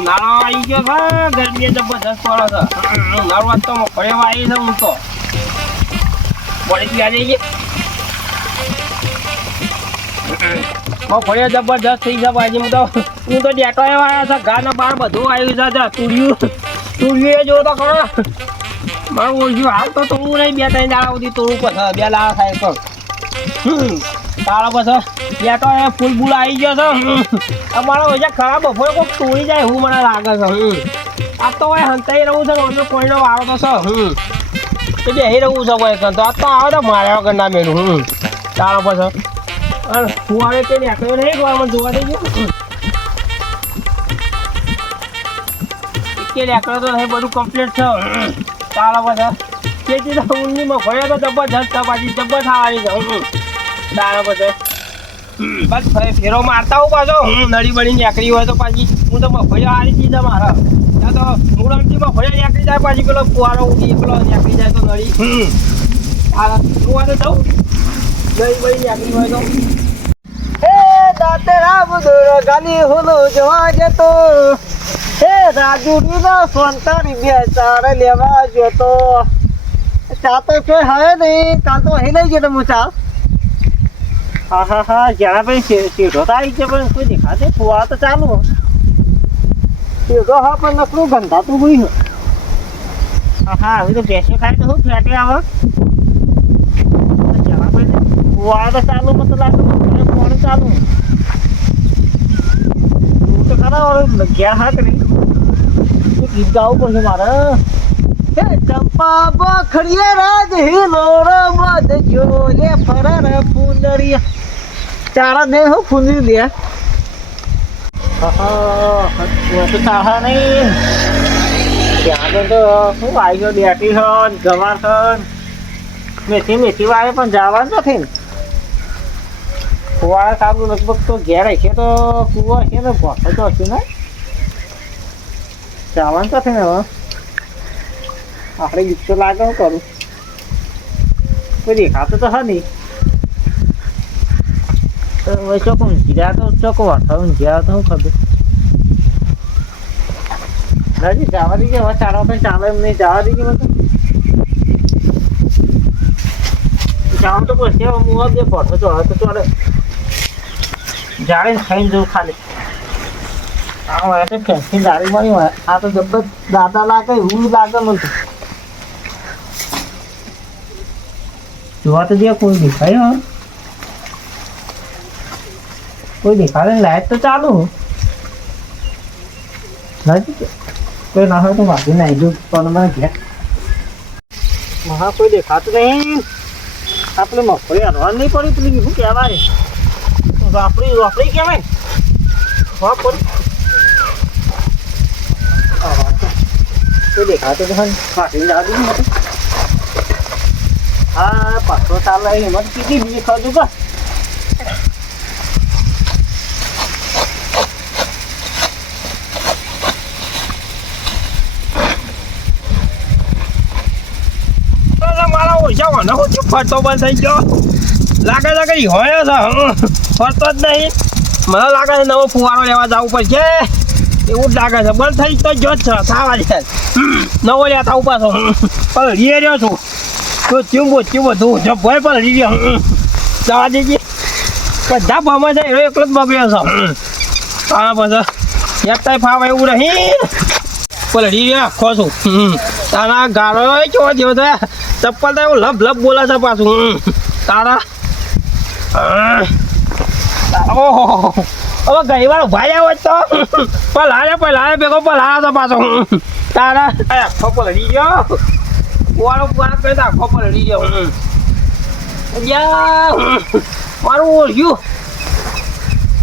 નાળો આવી ગયો છે ગરમી જબરદસ્ત પડે છે નાળો આજ તો ફળેવા આવી છે હું તો બોડી આવી ગઈ ફળે જબરદસ્ત થઈ જાય બાજી હું તો ડેટો આવ્યા છે ઘા ના બાર બધું આવ્યું છે તુર્યું જો તો ખરો મારું ઓળખ્યું હાલ તો તોડવું નહીં 2-3 દાડા સુધી તોડવું પછી 2 દાડા થાય તો તારા પછી બેટો એ ફૂલ ફૂલ આવી ગયો છે અમારો ઓછા ખરાબ બપોરે કોઈક તોડી જાય એવું મને લાગે છે આ તો હોય હંતાઈ રહું છે ને કોઈનો વાળો તો છે બેસી રહું છે કોઈ તો આ તો આવે તો માર્યા વગર ના મેલું તારા પછી ફુવારે તે નીકળ્યો નહીં મને જોવા દઈ ગયો કે નીકળ્યો તો નહીં બધું કમ્પ્લીટ છે તારા પછી તેથી તો ઊંડીમાં ભર્યો તો જબરજસ્ત પાછી જબરજસ્ત આવવાની છે તારા પછી બસ ફેરો મારતા હું પાછો નળી બળી નીકળી હોય તો પાછી હું તો મફળિયા હારી દીધા મારા ત્યાં તો મૂળમથી મફળિયા નીકળી જાય પાછી પેલો ફુવારો ઉડી પેલો નીકળી જાય તો નળી જોવા તો જવું નળી બળી નીકળી હોય તો દાતરા બુદુર ગાલી હુલો જોવા જતો હે રાજુની નો સોંતાની બે ચાર લેવા જતો ચા તો કોઈ હવે નહીં કાલ તો અહીં લઈ ગયો હું ચા હા જરા ભાઈ સીધો તો આવી છે પણ કોઈ દેખાતે ફુવા તો ચાલુ સીધો હા પણ નકરું ગંધાતું હોય હા હવે તો બેસે ખાય તો શું ફેટે આવે જરા ભાઈ ફુવા તો ચાલુ મત લાગે ફોન ચાલુ હું તો ખરા ગયા હા કે નહીં ગીત ગાવું પડશે મારે ચંપા બખડીએ રાજ હિલોર મધ જોલે ફરર ફૂંદરિયા ચારા દે હું ફૂંદી દે તો ચાહા નહીં ત્યાં તો શું આવી ગયો બેટી હન ગવાર હન મેથી વાળે પણ જવાનું નથી ને ફુવાળા કાબુ લગભગ તો ઘેર હશે તો કુવો હશે ને ભોસો તો હશે ને જવાનું નથી ને હવે આપણે ગીત તો લાગે હું કરું કોઈ દેખાતું તો હા નહીં ચોક ઊંઘી તો ચોક વાઠા ઊંઘ્યા તો હું ખબર હજી જવા દીધી હવે ચાલો કંઈ ચાલે એમ નહીં જવા દીધી મને જવાનું તો પછી હું બે ભોઠો તો હવે તો ચાલે જાણે ખાઈને જવું ખાલી આ તો ફેન્સી ગાડી મળી હોય આ તો જબર દાદા લાગે એવું લાગે મને તો જોવા તો દે કોઈ દેખાય હા કોઈ દેખાડે લાઈટ તો ચાલુ નથી કોઈ ના હોય તો વાગી નાખી દઉં પણ મને ઘેર હા કોઈ દેખાતું નહીં આપણે મગફળી હરવાનું નહીં પડી પેલી શું કહેવાય વાપરી કહેવાય હા પડી કોઈ દેખાતું તો ફાટીને જવા દીધું મને હા પાછો ચાલે એમાં કીધી બીજી ખાધું કા મારા ઓછા વાના હું ફરતો બંધ થઈ ગયો લાગે છે કઈ હોય છે ફરતો જ નહીં મને લાગે છે નવો ફુવારો લેવા જવું પડશે એવું જ લાગે છે બંધ થઈ તો જો જ છે સાવા છે નવો લેતા આવું પાછો પણ રીએ રહ્યો છું તો ચીવું બધું જબ્બર પણ રીએ જવા દેજે બધા ભામાં છે એનો એકલો જ બગડ્યો છે તારા પછી એકટાઈ ફાવે એવું નહીં પણ રીએ આખો છું તારા ગાળો કેવો જેવો છે ચપ્પલ તો એવું લપ બોલે છે પાછું તારા ઓહો હવે ગઈ વાર ભાઈ આવે તો પલાળે ભેગો પલાળો તો પાછો તારા આખો પલળી ગયો વાળો કરી આખો પલળી ગયો મારું ઓળખ્યું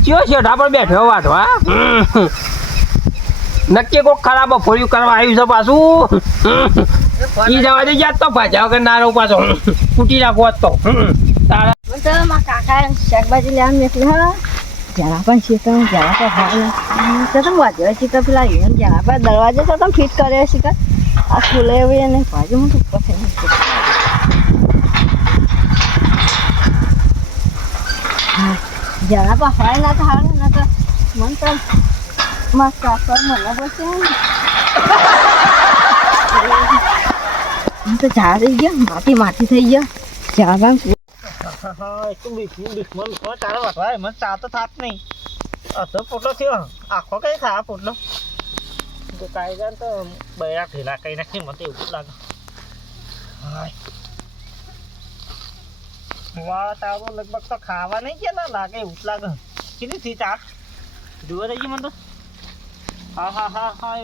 કયો છે ઢાપણ બેઠો વાંધવા નક્કી કોઈક ખરાબ ફોર્યું કરવા આવ્યું છે પાછું ઈ જવા દે યાદ તો ભાજા વગર ના રહું પાછો તૂટી નાખો તો તારા કાકા શાકભાજી લેવા નીકળી હા જરા પણ શીખર જરા પણ હા તો વાંચો શીખર પેલા જરા પણ દરવાજો તો તમે ફિટ કર્યો શીખર આ ખુલે એવી એને ભાજુ હું પસંદ જરા પણ હોય ના તો હારે ના તો મન તો મારા કાકા મને બોલશે હું તો ઝાડ થઈ ગયા માટી થઈ ગયા ઝાડ દુશ્મન તારે વટવાય મને ચા તો થાત નહીં અધો પોટલો થયો આખો કઈ ખા પોટલો તો કાંઈ જાય તો બૈરા ઠેલા કઈ નાખી મને એવું લાગે વાળા તારો લગભગ તો ખાવા નહીં ગયા લાગે એવું જ લાગે કેટલી થી ચા જોવા રહી મને તો હા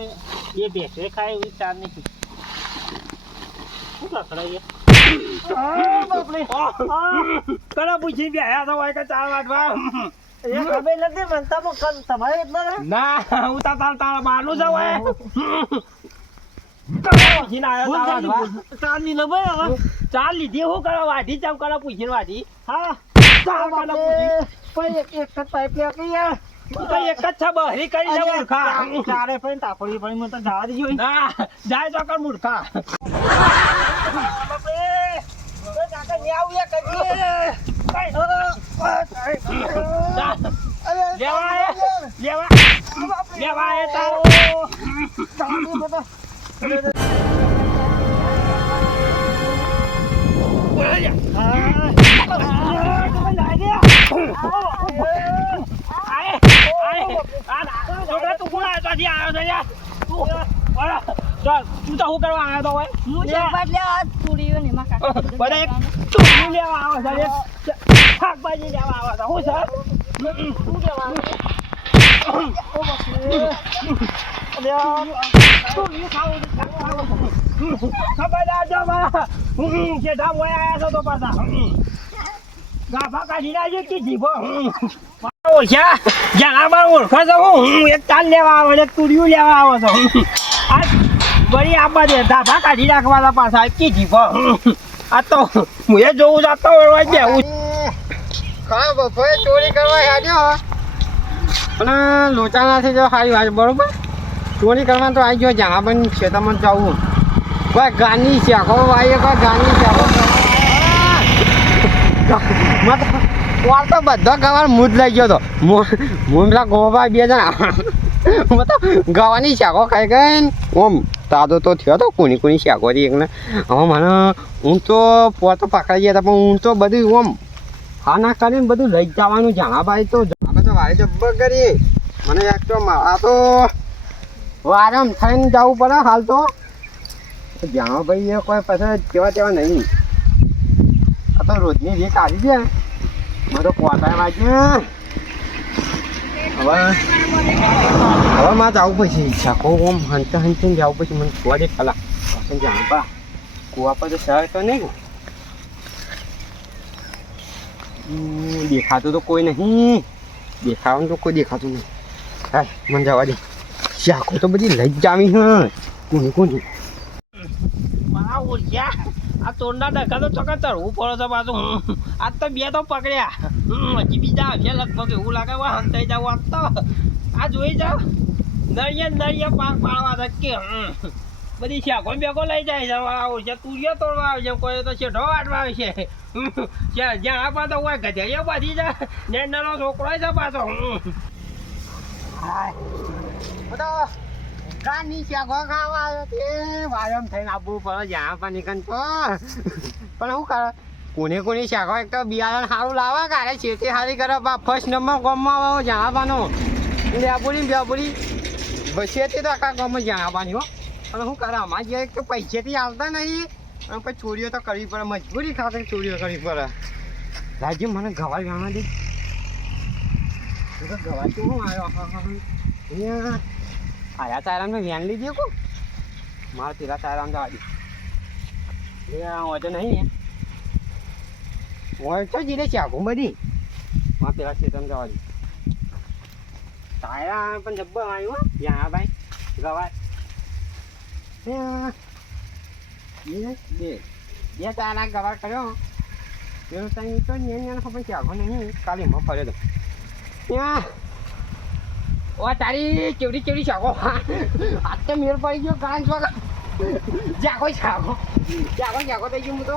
એ બેસે ખાય એવી ચા નહીં શું લખડાઈએ કરા પૂછી ગયા તો હોય કે 4 વાગવા ખબર નથી મને તમારે એટલો ના હું તો તારા બહારનું જાવ પૂછીને આવ્યો 4 વાગવા ચા ની લબે ચાલ લીધી હું કરવા વાઢી ચામ કરવા પૂછીને વાઢી હા ચાલ કરવા પૂછી પણ એક જ પાઇપ લે કે યાર તો એક જ છે બહરી કરી છે મૂર્ખા ચારે પણ તાપડી પણ મને તો જવા દેજો ના જાય તો કર મૂર્ખા તું તો શું કરવા આવ્યો તો હોય હું શાકભાજી લેવા પૂરીઓ ને એમાં કાકા બધા એક ટુકડું લેવા આવે છે શાકભાજી લેવા આવે છે હું સર શું કહેવાનું ખબરદાર જો જેઠા મોય આવ્યા છો તો પાછા ગાભા કાઢી નાખજો કે જીભો ઓળખ્યા જ્યાં બાર ઓળખો છો હું એક તાલ લેવા આવે એક તુડિયું લેવા આવો છો આ બળી આપવા દે ધાભા કાઢી નાખવાના પાછા કી જીભો આ તો હું એ જોઉં જાતો ઓળવા દેવું ખરા બપોરે ચોરી કરવા હેડ્યો અને લોચાનાથી જો સારી વાત બરોબર ચોરી કરવા તો આવી ગયો જણાબન ખેતરમાં જવું કોઈ ગાની શેકો વાઈએ કોઈ ગાની શેકો વાર તો બધો ગવાર મૂજ લઈ ગયો હતો હું પેલા ગોવા 2 જણા મતલબ ગવાની શેકો ખાઈ ગઈ ઓમ તાદો તો થયો હતો કોની શેકો હતી એકને હવે મને હું તો પોતો પકડાઈ ગયા હતા પણ હું તો બધું ઓમ હા ના કરીને બધું લઈ જવાનું જાણાભાઈ તો અમે તો વારે જબ્બર કરી મને એક તો આ તો વારમ થઈને જવું પડે હાલ તો જાણાભાઈ એ કોઈ પછી તેવા નહીં આ તો રોજની રીત આવી છે મને તો પોતા વાગ્યા હવે માં જવું પછી શાકો ઓમ હંતે જવું પછી મને કુવા દે કલા જાણવા કુવા પર તો શહેર તો નહીં દેખાતું તો કોઈ નહીં દેખાવાનું તો કોઈ દેખાતું નહીં હા મને જવા દે શાકો તો બધી લઈ જ જાવી કોની મારા ઓળખ્યા આ તોંડા ડખા તો ચોક્કસ ચડવું પડે છે પાછું આજ તો 2 તો પકડ્યા હજી બીજા આવશે લગભગ એવું લાગે હંતાઈ જાવ આજ તો આ જોઈ જાવ નળિયા પાક પાડવા છે કે બધી શાકો બેકો લઈ જાય છે ઓળખ્યા તુરિયો તોડવા આવે છે કોઈ તો શેઠો વાટવા આવે છે જ્યાં આપા તો હોય ગધેડીઓ બાંધી જાય ને નાનો છોકરો છે પાછો કાની શાકો ખાવા આવ્યો તે વારમ થઈને આપવું પડે જ્યાં પણ નીકળ તો પણ શું કરે કોને શાકો એક તો બિયારણ સારું લાવે કારે ખેતી સારી કરે ફર્સ્ટ નંબર ગામમાં આવે જ્યાં આવવાનો બેબુરી ખેતી તો આખા ગામમાં જ્યાં આવવાની હો અને શું કરે અમારે એક તો પૈસેથી આવતા નહીં અને પછી ચોરીઓ તો કરવી પડે મજબૂરી ખાતે ચોરીઓ કરવી પડે રાજ્ય મને ગવાર ગાવા દે ગવાર તો શું આવ્યો અહીંયા આયા તારામાં વેન લીધી કો મારા પેલા તારામાં જવા દે હોય તો નહીં હોય તો જીરે ચાકુ બધી મારા પેલા ખેતરમાં જવા દે તારા પણ જબ્બર આવ્યું ત્યાં ભાઈ ગવાર બે તારા ગવાર કર્યો પેલો ત્યાં તો ખબર ચાકુ નહીં કાલે એમાં ફર્યો તો ત્યાં ઓ તારી કેવડી શાકો આજ તો મેળ પડી ગયો કારણ છો જાકો શાકો થઈ ગયું હું તો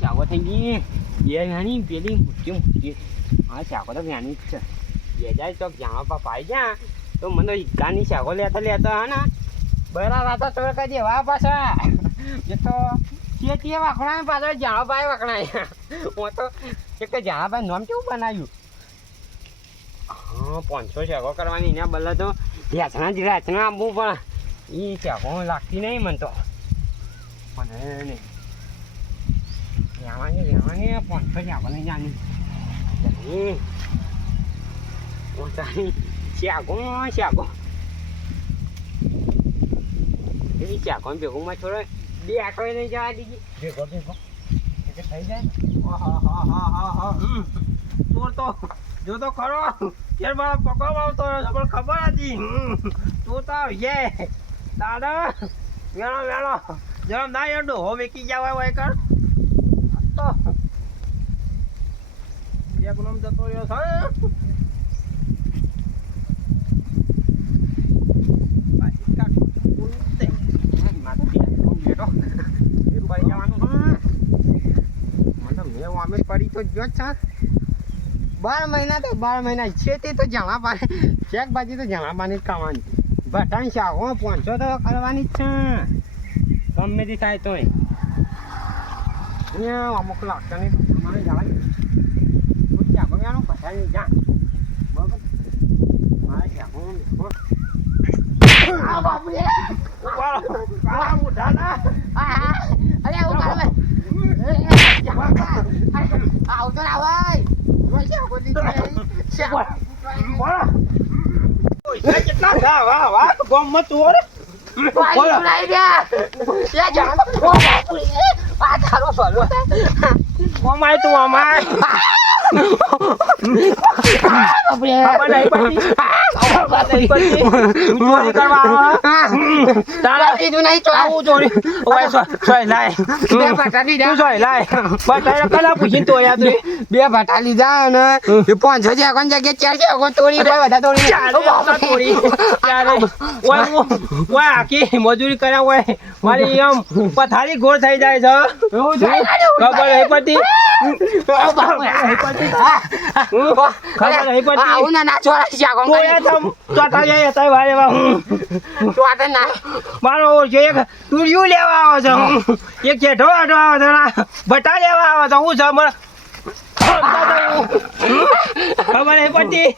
શાકો થઈ ગઈ બે વ્યાની પેલી મોટી હા શાકો તો વ્યાની જ છે જાય તો જ્યાં પાઈ ગયા તો મને ઈકાની શાકો લેતા હા ને બરા રાતા તો કઈ દેવા પાછા એ તો ખેતીએ વાખણાય પાછળ જાણો ભાઈ વાખણાય હું તો એક જાણા ભાઈ નામ કેવું બનાવ્યું હા 500 શાકો કરવાની એના બદલે તો રાચના આપવું પણ એ શાકો લાગતી નહીં મને તો પણ નહીં લેવાની 500 શાકો નહીં જાણી શાકો એવી શાકો ભેગુંમાં થોડો બે આંકડો નહીં જવા દીધી ભેગો થઈ જાય તું તો જો તો ખરો યાર મારા પકડવા આવતો પણ ખબર હતી તું તો યે દાદા વેણો જરા ના યાર ડોહો વેકી જાવ હોય કર તો એક નામ જતો રહ્યો છે પાછી કાક ઉલટે માથે બેટો એ પડી જવાનું મેં અમે પડી તો જો જ 12 મહિના તો 12 મહિના ખેતી તો જમા પાડે શાકભાજી તો જમા પાણી જ ખાવાની બટાણ શાકો 500 તો કરવાની જ છે ગમે તે થાય તોય અહીંયા અમુક લાગતા નહીં તમારે જવાની શાકો મેળો બટાણી જા બરાબર મારે શાકો મોઢા ના અરે આવતો ના ભાઈ કેટલા વાહ વાહ ગોમમાં તું ઓરે અમાય તું અમાય બે ભટા લીધા ને 500 જગ્યા 400 તોડી તોડી આખી મજૂરી કર્યા હોય મારી આમ પથારી ગોળ થઈ જાય છે ખબર નહીં પડતી મારો એક તુરિયું લેવા આવે છે એક જેઠો આટો આવે છે બટા લેવા આવે છે હું છે ખબર નહીં પડતી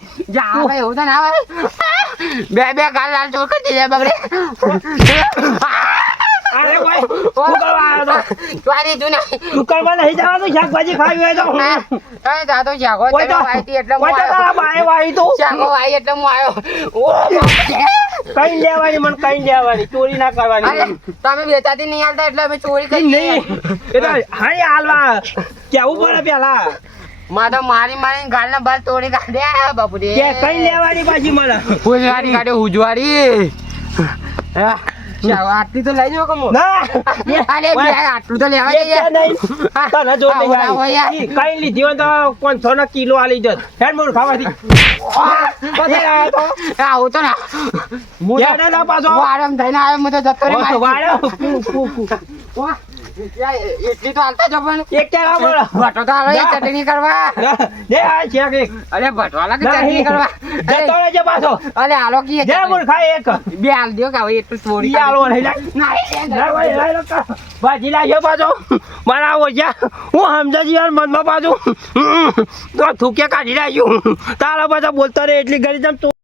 એવું તો ના આવે બે ગાલ લાલ ચોર કરી દે બગડે અરે ભાઈ હું કરવા આવ્યો ચોરી તું ના તું કરવા નહીં જવાનું શાકભાજી ખાવી હોય તો અરે દાદો જાગો વાઈતી એટલે હું તારા બાય વાઈ તું જાગો વાઈ એટલે હું આવ્યો કઈ લેવાની મને કઈ લેવાની ચોરી ના કરવાની તમે વેચાતી નહીં હાલતા એટલે અમે ચોરી કરી નહીં એટલે હારી હાલવા કેવું પડે પેલા માં તો મારી ગાલના બાલ તોડી કાઢ્યા બાપુ રે કે કઈ લેવાની પાછી મને હુજવાડી કાઢ્યો હુજવાડી આટલી તો લઈ જાઓ કમો ના આટલું તો લેવા જઈએ નહીં તને જો કઈ લીધી હોય તો 500 ના કિલો આલી જત હેડ મોર ખાવાથી પછી આવ્યો તો આવું તો ના હેડ ના પાછો આરામ થઈને આવ્યો હું તો જતો રે એટલી તો હાલતા જો પણ એક કેરા બોલો ભટો તો આવે ચટણી કરવા દે આ છે કે અરે ભટવા લાગે ચટણી કરવા જતો રહેજે પાછો અરે હાલો કી દે મોર ખાય એક બે હાલ દો કે હવે એટલું થોડી હાલો નહીં ભાજી લાગ્યો પાછો મારા ઓછા હું સમજાજી યાર મનમાં પાછું તો થૂકે કાઢી નાખ્યું તારા પાછા બોલતો રે એટલી ઘડી જમ તું